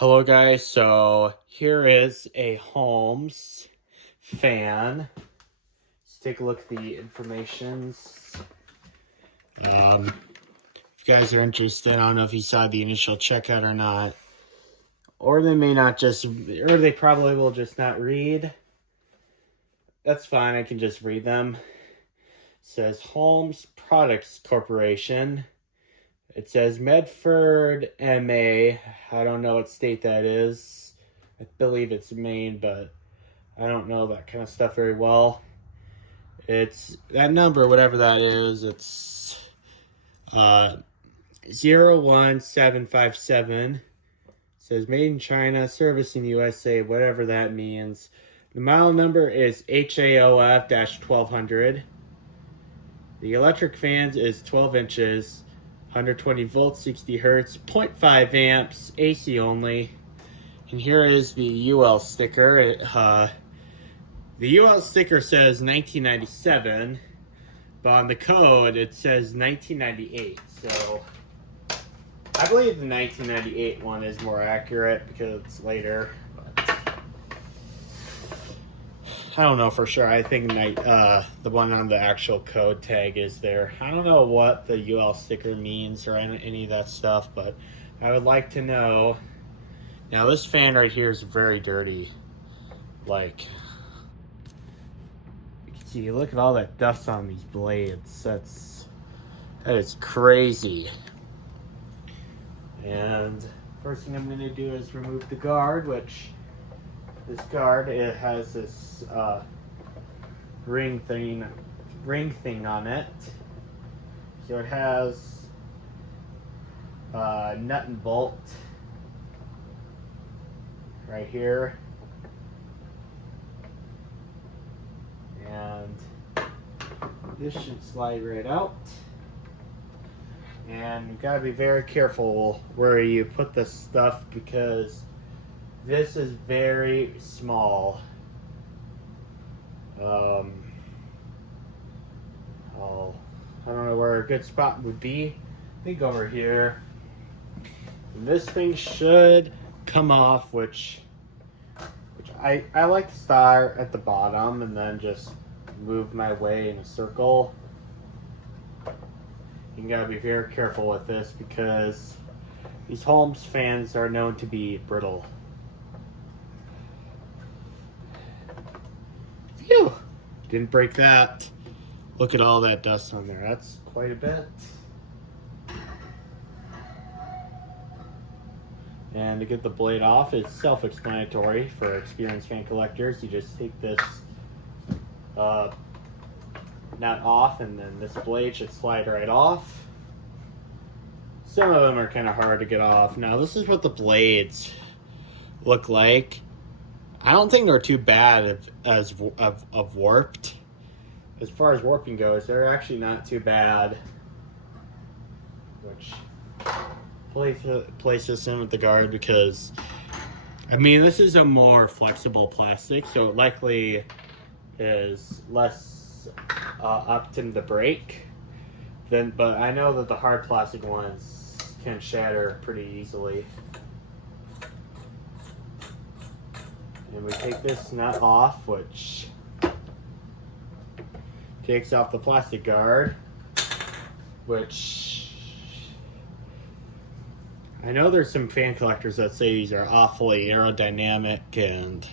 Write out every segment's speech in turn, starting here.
Hello guys, so here is a Holmes fan. Let's take a look at the informations. If you guys are interested, I don't know if you saw the initial checkout or not. Or they may not or they probably will just not read. That's fine, I can just read them. It says Holmes Products Corporation. It says Medford, MA. I don't know what state that is. I believe it's Maine, but I don't know that kind of stuff very well. It's that number, whatever that is. It's 01757. It says made in China, service in USA, whatever that means. The model number is HAOF-1200. The electric fans is 12 inches. 120 volts, 60 hertz, 0.5 amps, AC only. And here is the UL sticker. The UL sticker says 1997, but on the code it says 1998. So I believe the 1998 one is more accurate because it's later. I don't know for sure. I think the one on the actual code tag is there. I don't know what the UL sticker means or any of that stuff, but I would like to know. Now this fan right here is very dirty. Like, you can see, look at all that dust on these blades. That is crazy. And first thing I'm going to do is remove the guard, which this guard, it has this ring thing on it. So it has nut and bolt right here, and this should slide right out. And you've got to be very careful where you put this stuff because this is very small. I don't know where a good spot would be. I think over here. And this thing should come off, which I like to start at the bottom and then just move my way in a circle. You gotta be very careful with this because these Holmes fans are known to be brittle. Phew! Didn't break that. Look at all that dust on there. That's quite a bit. And to get the blade off, it's self-explanatory for experienced fan collectors. You just take this nut off, and then this blade should slide right off. Some of them are kind of hard to get off. Now, this is what the blades look like. I don't think they're too bad of warped. As far as warping goes, they're actually not too bad. Which place this in with the guard because, I mean, this is a more flexible plastic, so it likely is less up to the break. But I know that the hard plastic ones can shatter pretty easily. And we take this nut off, which takes off the plastic guard, which I know there's some fan collectors that say these are awfully aerodynamic, and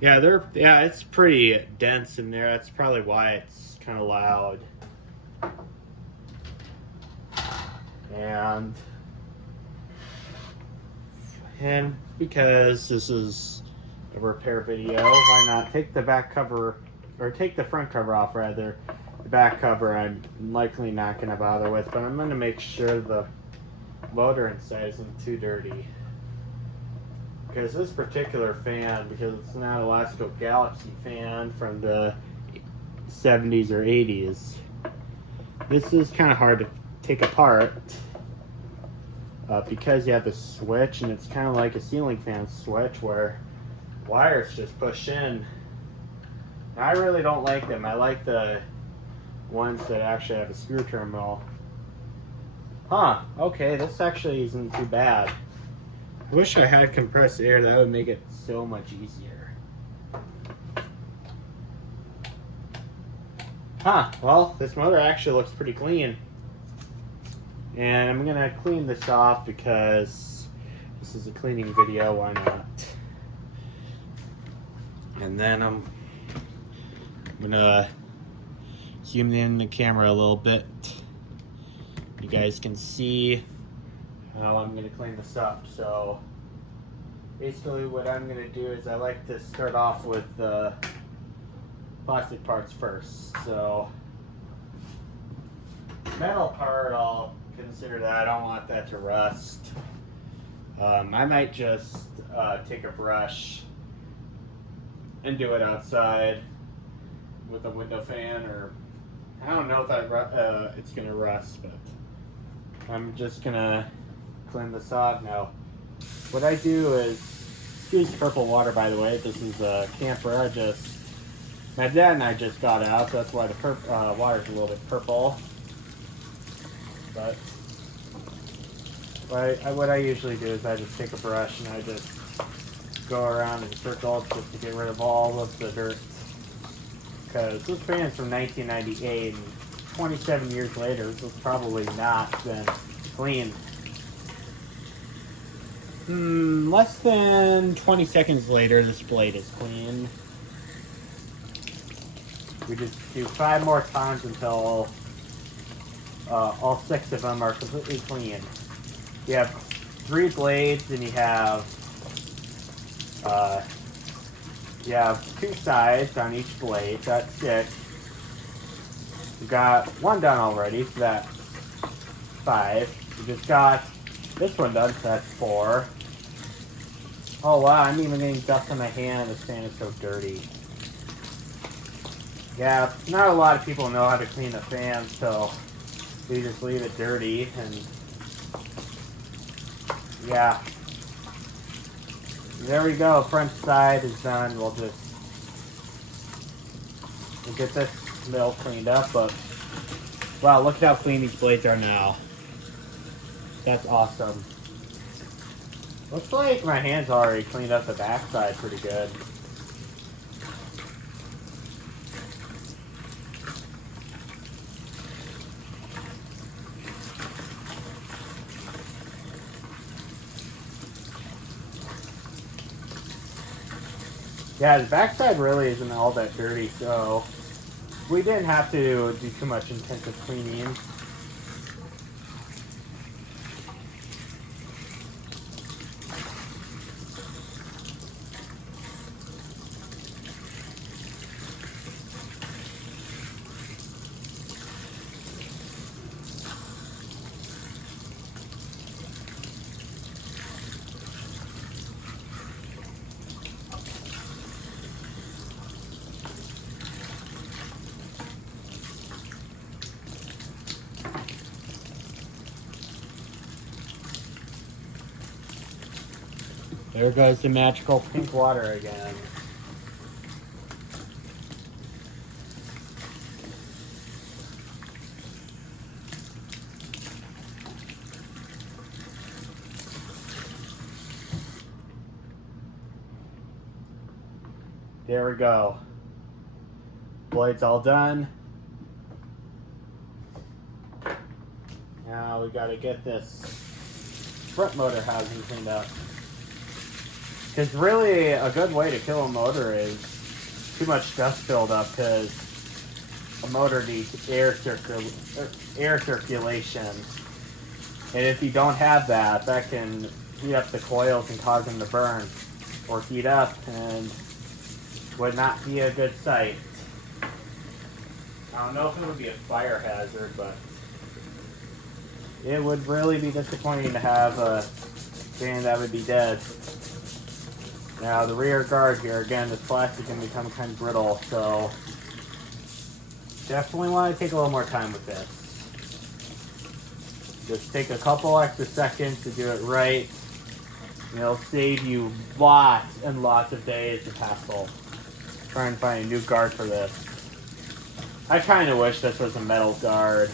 it's pretty dense in there. That's probably why it's kind of loud. And because this is a repair video, why not take the back cover, or take the front cover off rather. The back cover I'm likely not going to bother with, but I'm going to make sure the motor inside isn't too dirty. Because this particular fan, because it's an Elasco Galaxy fan from the 70s or 80s, this is kind of hard to take apart. Because you have the switch, and it's kind of like a ceiling fan switch where wires just push in. I really don't like them. I like the ones that actually have a screw terminal. Huh, okay, this actually isn't too bad. I wish I had compressed air. That would make it so much easier. Huh, well, this motor actually looks pretty clean. And I'm gonna clean this off because this is a cleaning video, why not? And then I'm gonna zoom in the camera a little bit. You guys can see how I'm gonna clean this up. So basically what I'm gonna do is I like to start off with the plastic parts first. So metal part, I'll consider that. I don't want that to rust. I might just take a brush and do it outside with a window fan, or I don't know if it's gonna rust, but I'm just gonna clean this off now. What I do is, excuse purple water, by the way. This is a camper. My dad and I just got out, so that's why the water's a little bit purple. But what I usually do is I just take a brush and I just go around in circles just to get rid of all of the dirt. Because this fan's from 1998, and 27 years later, this has probably not been cleaned. Less than 20 seconds later, this blade is clean. We just do 5 more times until all 6 of them are completely clean. You have 3 blades, and you have 2 sides on each blade. That's 6. You got 1 done already, so that's 5. You just got this one done, so that's 4. Oh wow, I'm even getting dust on my hand. This fan is so dirty. Yeah, not a lot of people know how to clean the fan, so they just leave it dirty, and yeah. There we go, front side is done. We'll get this mill cleaned up, but wow, look at how clean these blades are now. That's awesome. Looks like my hand's already cleaned up the backside pretty good. Yeah, the backside really isn't all that dirty, so we didn't have to do too much intensive cleaning. There goes the magical pink water again. There we go. Blade's all done. Now we gotta get this front motor housing cleaned up. Because really, a good way to kill a motor is too much dust buildup, because a motor needs air circulation. And if you don't have that, that can heat up the coils and cause them to burn or heat up, and would not be a good sight. I don't know if it would be a fire hazard, but it would really be disappointing to have a fan that would be dead. Now the rear guard here, again, this plastic can become kind of brittle, so definitely want to take a little more time with this. Just take a couple extra seconds to do it right, and it'll save you lots and lots of days of hassle. Try and find a new guard for this. I kind of wish this was a metal guard.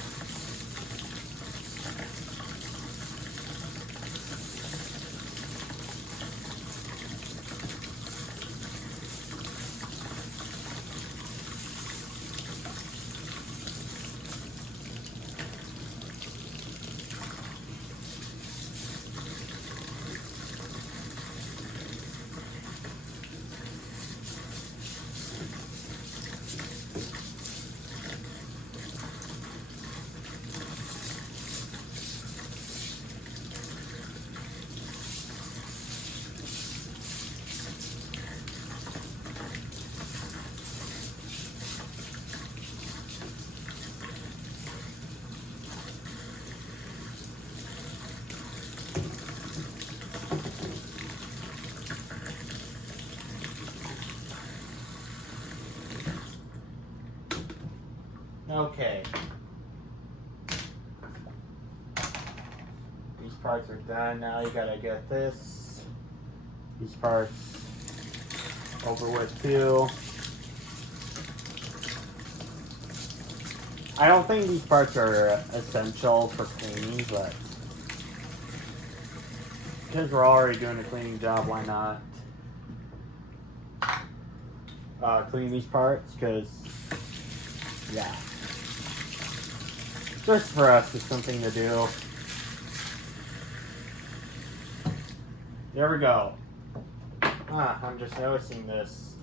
parts are done. Now you gotta get these parts over with too. I don't think these parts are essential for cleaning, but because we're already doing a cleaning job, why not clean these parts? Because, yeah, just for us, it's something to do. There we go. I'm just noticing this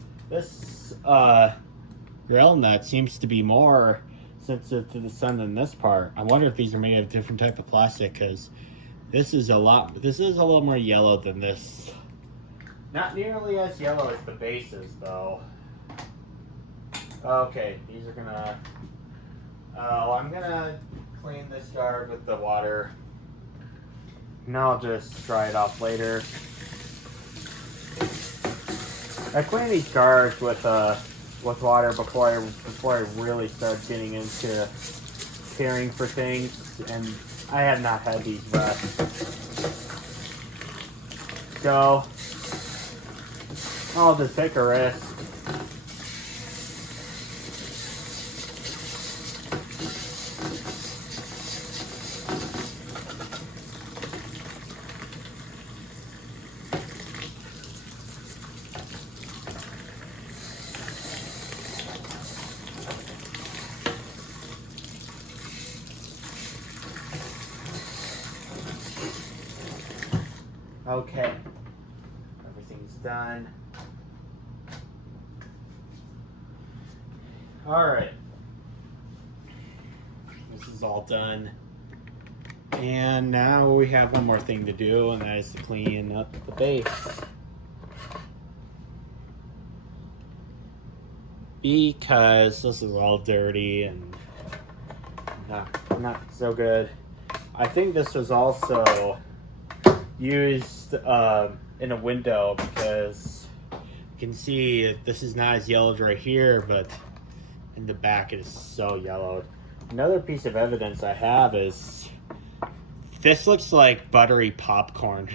grill nut seems to be more sensitive to the sun than this part. I wonder if these are made of a different type of plastic, because this is a little more yellow than this. Not nearly as yellow as the bases though. Okay, these are gonna I'm gonna clean this guard with the water, and I'll just dry it off later. I clean these guards with water before I really start getting into caring for things, and I have not had these rests. So I'll just take a risk. Okay, everything's done. All right, this is all done. And now we have one more thing to do, and that is to clean up the base. Because this is all dirty and not so good. I think this was also used in a window, because you can see this is not as yellowed right here, but in the back it is so yellowed. Another piece of evidence I have is this looks like buttery popcorn.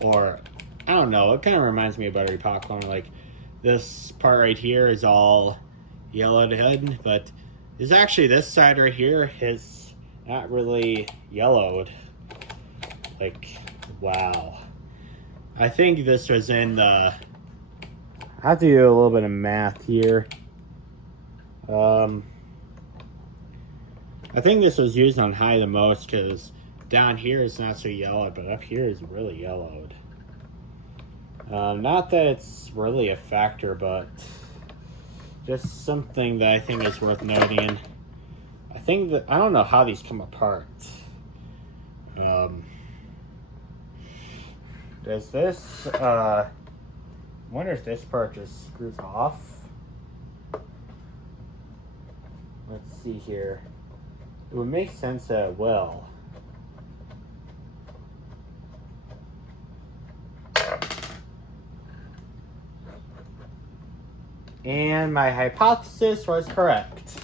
Or I don't know, it kind of reminds me of buttery popcorn. Like this part right here is all yellowed in, but there's actually this side right here is not really yellowed. Like, wow. I think this was in the... I have to do a little bit of math here. I think this was used on high the most, because down here it's not so yellowed, but up here is really yellowed. Not that it's really a factor, but just something that I think is worth noting. I think that... I don't know how these come apart. Does this, I wonder if this part just screws off. Let's see here. It would make sense that it will. And my hypothesis was correct.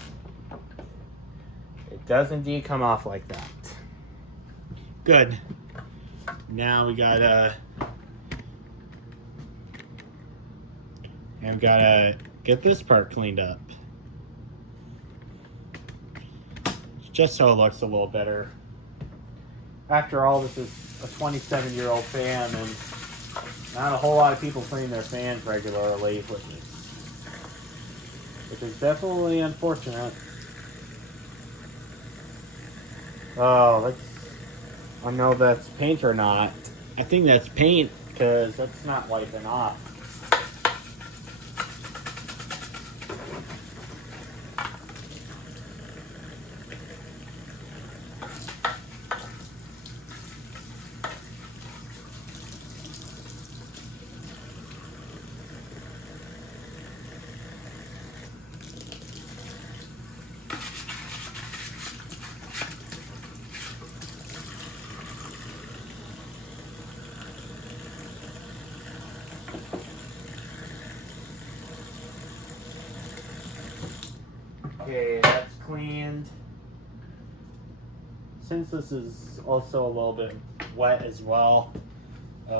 It does indeed come off like that. Good. Now we gotta get this part cleaned up, just so it looks a little better. After all, this is a 27-year-old fan, and not a whole lot of people clean their fans regularly, which is definitely unfortunate. Oh, I don't know if that's paint or not. I think that's paint, because that's not wiping off. since this is also a little bit wet as well, I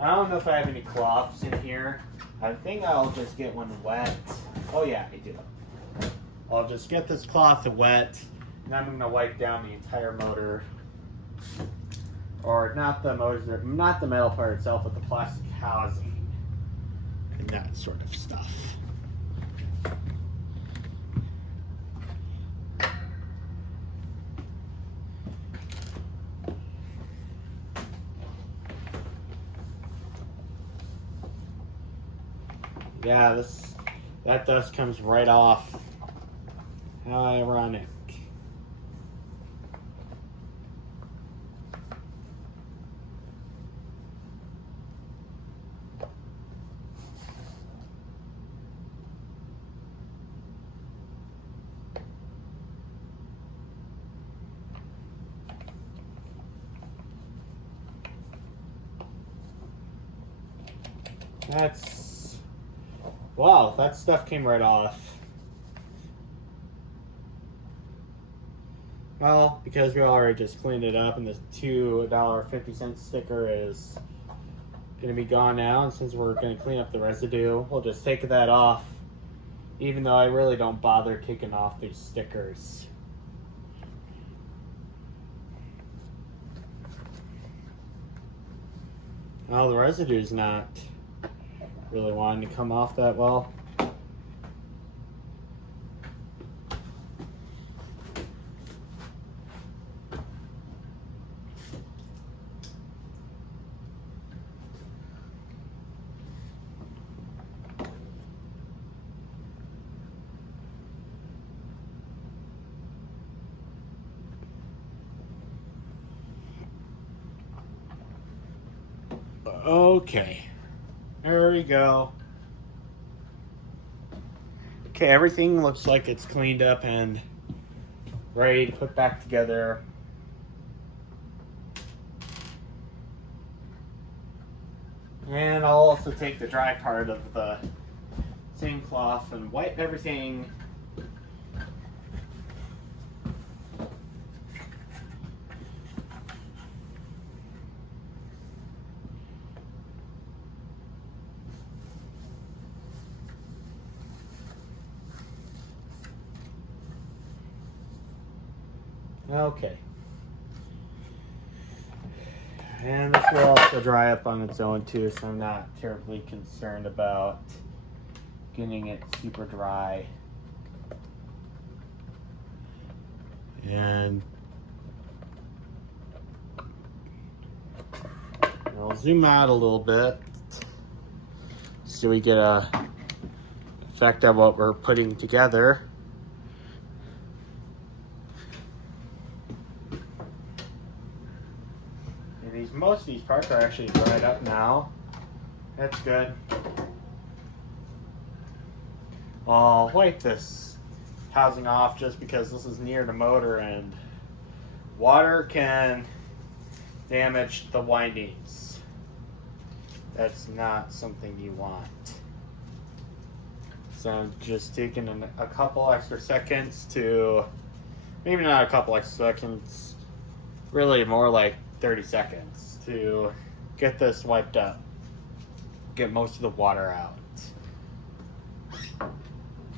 don't know if I have any cloths in here. I think I'll just get one wet. Oh yeah, I do. I'll just get this cloth wet, and I'm gonna wipe down the entire motor. Or not the motor, not the metal part itself, but the plastic housing. And that sort of stuff. Yeah, that dust comes right off. How ironic. Wow, that stuff came right off. Well, because we already just cleaned it up and this $2.50 sticker is going to be gone now, and since we're going to clean up the residue, we'll just take that off, even though I really don't bother taking off these stickers. Well, the residue's not really wanting to come off that well. Okay, there we go. Okay, everything looks like it's cleaned up and ready to put back together. And I'll also take the dry part of the same cloth and wipe everything. Okay. And this will also dry up on its own too, so I'm not terribly concerned about getting it super dry. And I'll zoom out a little bit so we get a effect of what we're putting together. Most of these parts are actually dried up now. That's good. I'll wipe this housing off just because this is near the motor and water can damage the windings. That's not something you want. So I'm just taking a couple extra seconds to, maybe not a couple extra seconds, really more like 30 seconds to get this wiped up, get most of the water out.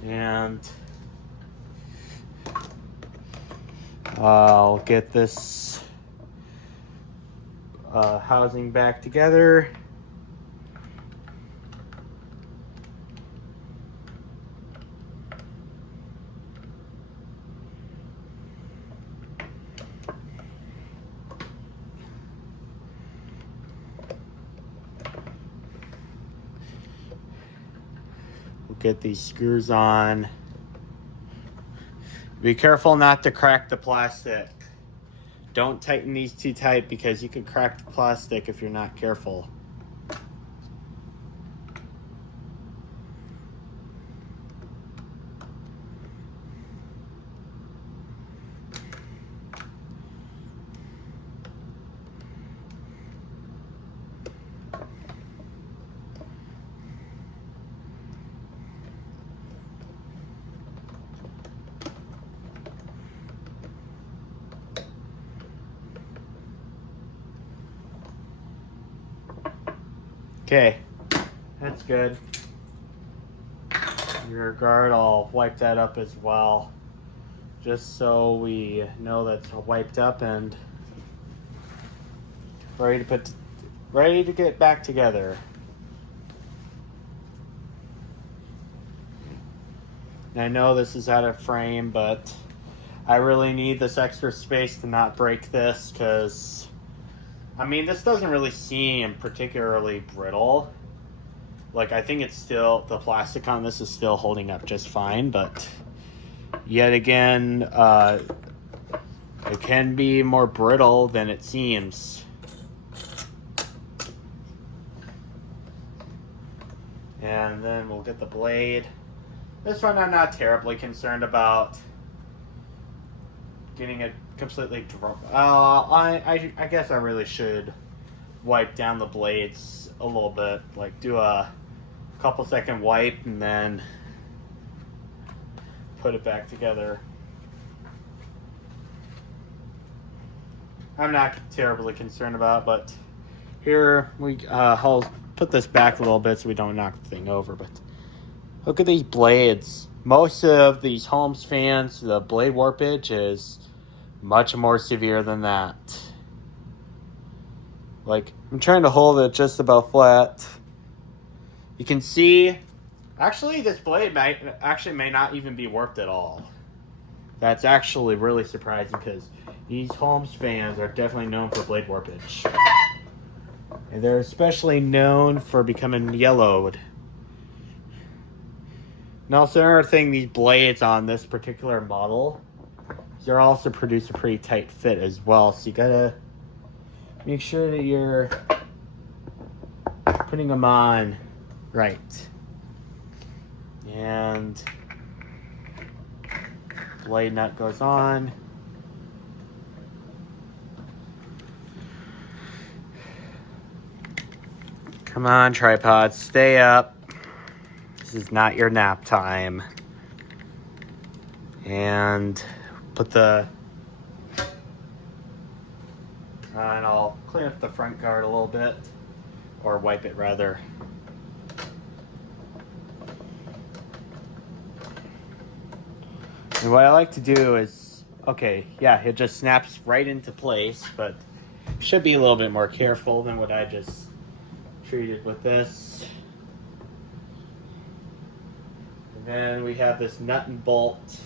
And I'll get this housing back together. Get these screws on. Be careful not to crack the plastic. Don't tighten these too tight because you can crack the plastic if you're not careful. Okay, that's good. Your guard, I'll wipe that up as well, just so we know that's wiped up and ready to get back together. And I know this is out of frame, but I really need this extra space to not break this, because I mean, this doesn't really seem particularly brittle. Like, I think it's still, the plastic on this is still holding up just fine, but yet again, it can be more brittle than it seems. And then we'll get the blade. This one I'm not terribly concerned about getting it completely dry. I guess I really should wipe down the blades a little bit. Like, do a couple second wipe and then put it back together. I'm not terribly concerned about it, but here I'll put this back a little bit so we don't knock the thing over. But look at these blades. Most of these Holmes fans, the blade warpage is much more severe than that. Like, I'm trying to hold it just about flat. You can see, actually, this blade may not even be warped at all. That's actually really surprising, because these Holmes fans are definitely known for blade warpage. And they're especially known for becoming yellowed. And also, another thing, these blades on this particular model, they're also produce a pretty tight fit as well. So you gotta make sure that you're putting them on right. And blade nut goes on. Come on, tripod, stay up. This is not your nap time. And put the... and I'll clean up the front guard a little bit. Or wipe it, rather. And what I like to do is... okay, yeah, it just snaps right into place, but should be a little bit more careful than what I just treated with this. And then we have this nut and bolt.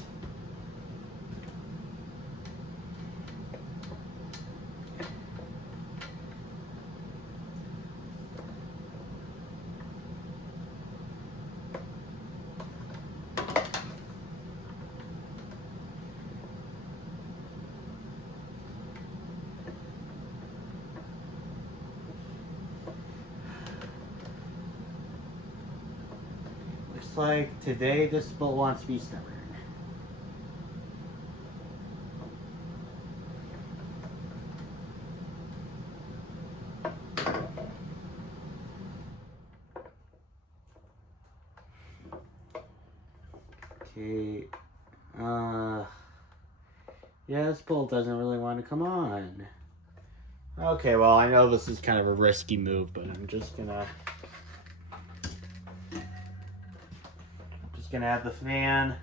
Looks like today this bolt wants to be stubborn. Okay, yeah, this bolt doesn't really want to come on. Okay, well, I know this is kind of a risky move, but I'm just gonna have the fan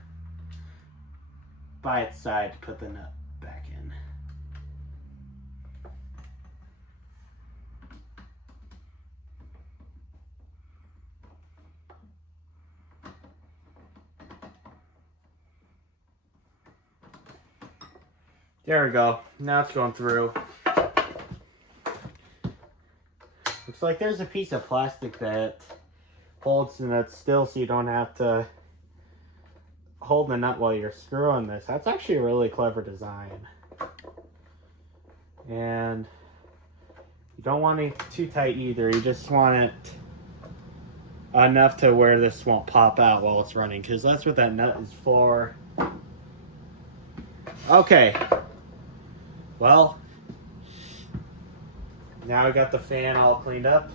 by its side to put the nut back in. There we go. Now it's going through. Looks like there's a piece of plastic that holds the nut still, so you don't have to hold the nut while you're screwing this. That's actually a really clever design. And you don't want it too tight either. You just want it enough to where this won't pop out while it's running, because that's what that nut is for. Okay. Well, now I got the fan all cleaned up.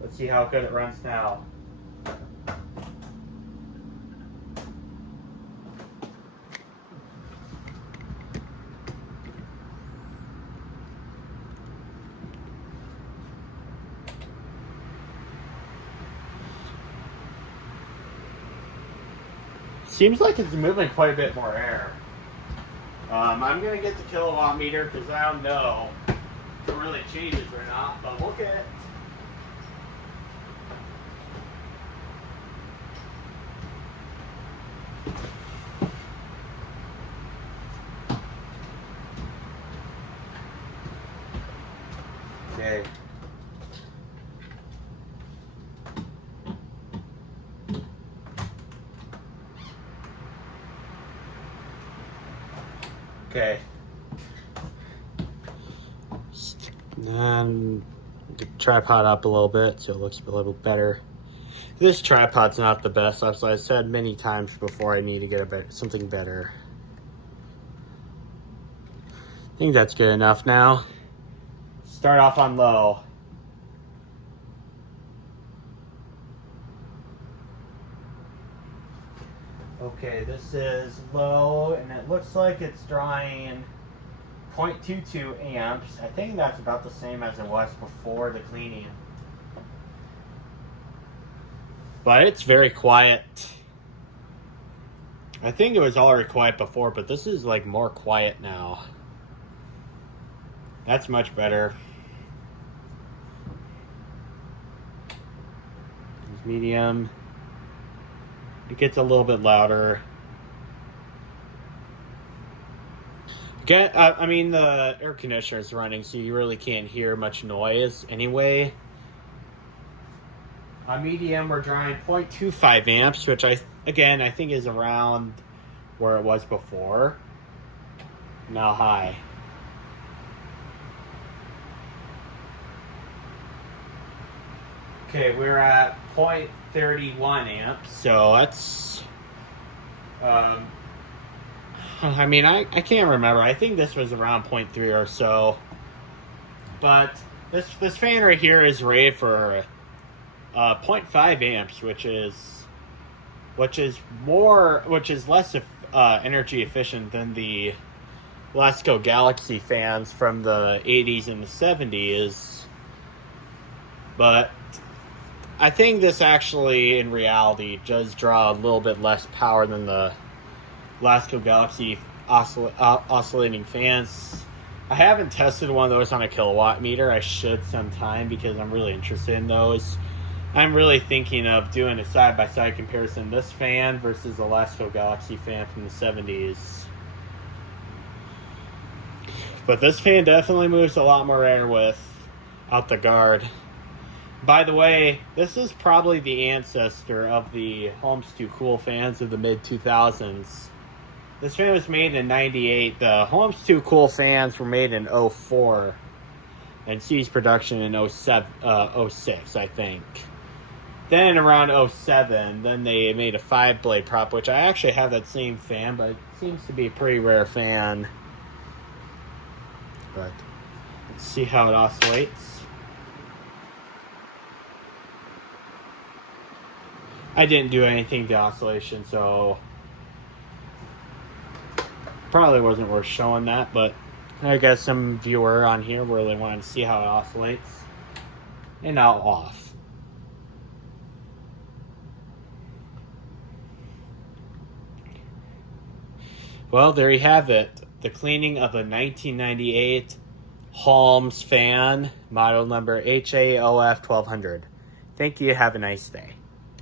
Let's see how good it runs now. Seems like it's moving quite a bit more air. I'm going to get the kilowatt meter because I don't know if it really changes or not, but we'll get it. Okay. Okay. And the tripod up a little bit so it looks a little better. This tripod's not the best, as I said many times before. I need to get something better. I think that's good enough now. Start off on low. Okay, this is low, and it looks like it's drawing 0.22 amps. I think that's about the same as it was before the cleaning. But it's very quiet. I think it was already quiet before, but this is like more quiet now. That's much better. It's medium. It gets a little bit louder. I mean, the air conditioner is running, so you really can't hear much noise anyway. On medium, we're drawing 0.25 amps, which I think is around where it was before. Now high. Okay, we're at 0.31 amps, so that's, I mean, I can't remember. I think this was around 0.3 or so. But this fan right here is rated for 0.5 amps, which is less energy efficient than the Lasco Galaxy fans from the 80s and the 70s. But I think this actually, in reality, does draw a little bit less power than the Lasco Galaxy oscillating fans. I haven't tested one of those on a kilowatt meter. I should sometime because I'm really interested in those. I'm really thinking of doing a side-by-side comparison. This fan versus the Lasco Galaxy fan from the 70s. But this fan definitely moves a lot more air out the guard. By the way, this is probably the ancestor of the Holmes Too Cool fans of the mid-2000s. This fan was made in 98. The Holmes Too Cool fans were made in 04 and ceased production in 06, I think. Then around 07, then they made a 5-blade prop, which I actually have that same fan, but it seems to be a pretty rare fan. But let's see how it oscillates. I didn't do anything to oscillation, so probably wasn't worth showing that, but I guess some viewer on here really wanted to see how it oscillates. And now off. Well, there you have it. The cleaning of a 1998 Holmes fan, model number HAOF 1200. Thank you. Have a nice day.